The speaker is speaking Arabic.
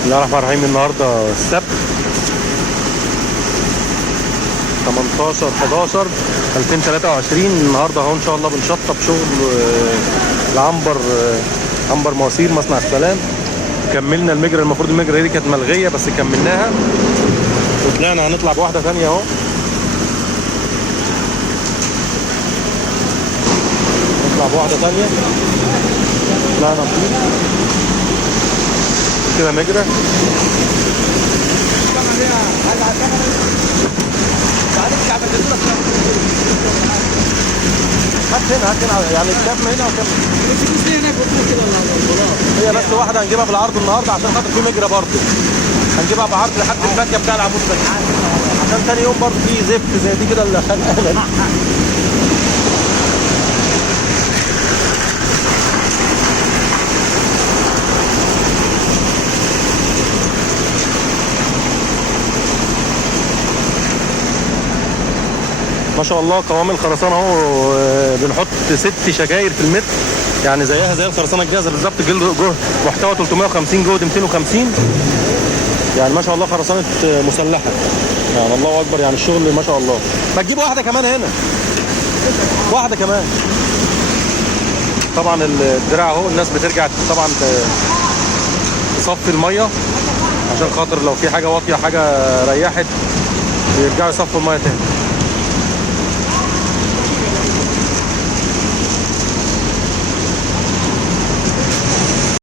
بسم الله الرحمن الرحيم. النهارده السبت 18/11/2023. النهارده اهو ان شاء الله بنشطب شغل العنبر، عنبر مواسير مصنع السلام. كملنا المجرى، المفروض المجرى دي كانت ملغيه بس كملناها وطلعنا هنطلع بواحده ثانيه اهو. نطلع بواحده ثانيه، طلعنا كده مجرى. هات هنا يعني الكم هنا وكم هي بس واحده هنجيبها بالعرض النهارده عشان خاطر في مجرى برضه هنجيبها بعرض لحد الباكيه بتاع العمود بس، عشان ثاني يوم برضه في زفت زي دي كده اللي خلقانه. ما شاء الله قوام الخرسانه اهو، بنحط 6 شكاير في المتر، يعني زيها زي الخرسانه الجاهزه بالظبط. محتوى 350 جهد 250، يعني ما شاء الله خرسانه مسلحه، يعني الله اكبر، يعني الشغل ما شاء الله. ما تجيب واحده كمان هنا، واحده كمان. طبعا الدراع اهو، الناس بترجع طبعا تصفي الميه عشان خاطر لو في حاجه واطيه حاجه ريحت بيرجعوا يصفوا الميه تاني.